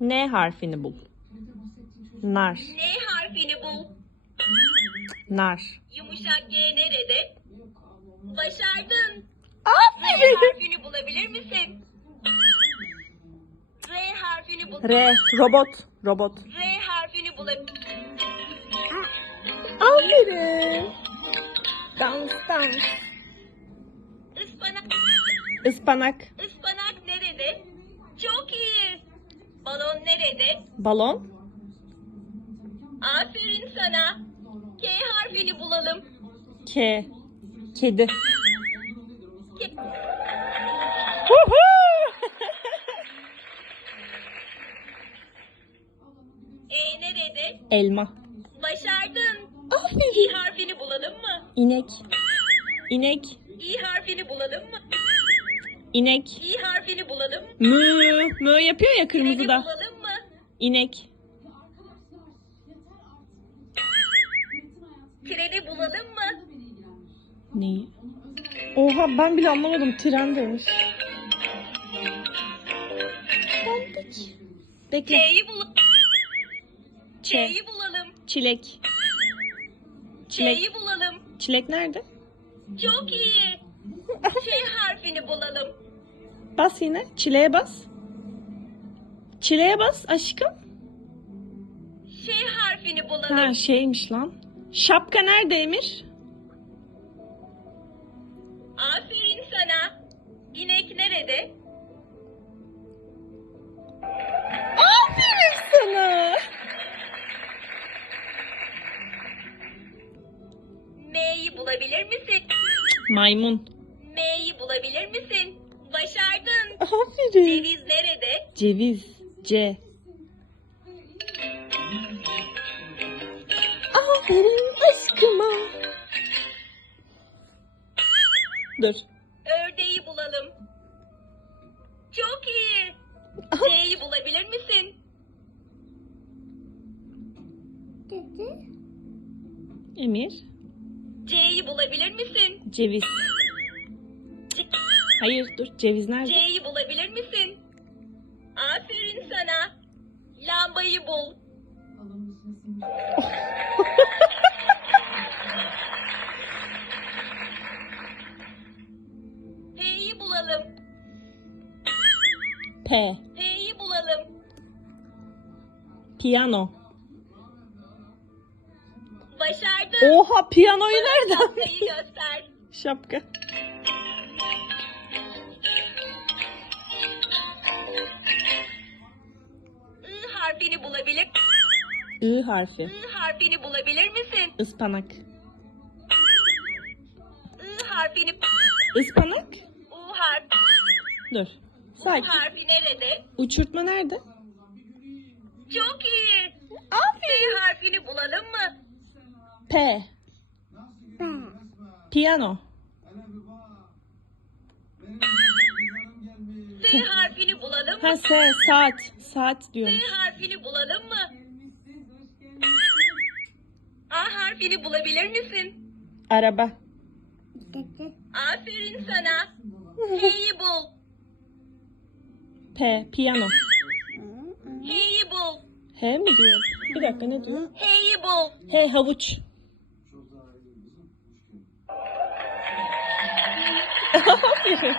N harfini bul. Nar. N harfini bul. Nar. Yumuşak G nerede? Başardın. R Aferin. harfini bulabilir misin? R harfini bul. R. Robot. Robot. R harfini bulabilir Aferin. Dans dans. Ispanak. Ispanak. Ispanak nerede? Çok iyi. Balon nerede? Balon. Aferin sana. K harfini bulalım. K. Kedi. K! E nerede? Elma. Başardın. İ Aferin. harfini bulalım mı? İnek. İnek. İ harfini bulalım mı? İnek. İ harfini bulalım mı? Mü yapıyor ya Treni kırmızıda. bulalım mı? İnek. Treni bulalım mı? Neyi? Oha ben bile anlamadım. Tren demiş. Geldik. Bekle. Ç'yi bul. Ç. Ç'yi bulalım. Çilek. Çilek. Ç'yi bulalım. Çilek nerede? Çok iyi. Ç harfini bulalım. Bas yine. Çileğe bas. Çileğe bas aşkım. Ş harfini bulalım. Ha şeymiş lan. Şapka nerede Emir? Aferin sana. İnek nerede? Aferin sana. M'yi bulabilir misin? Maymun. M'yi bulabilir misin? Başardın. Aferin. Ceviz nerede? Ceviz. C. Aferin aşkıma. Dur. Ördeği bulalım. Çok iyi. C'yi bulabilir misin? Emir. C'yi bulabilir misin? Ceviz. Hayır dur. Ceviz nerede? C'yi bulabilir misin? Aferin sana. Lambayı bul. P'yi bulalım. P. P'yi bulalım. Piyano. Başardın. Oha piyanoyu nereden? Şapkayı göster. Şapka. I harfi. I harfini bulabilir misin? Ispanak. I harfini. Ispanak? U harfi. Dur. U Sakin. harfi nerede? Uçurtma nerede? Çok iyi. Aferin. P harfini bulalım mı? P. Piyano. S harfini bulalım mı? Ha S saat. Saat S diyorum. harfini bulalım mı? Harfini bulabilir misin? Araba. Aferin sana. H'yi bul. P. Piyano. H'yi bul. H mi diyor? Bir dakika ne diyor? H'yi bul. H havuç. Aferin.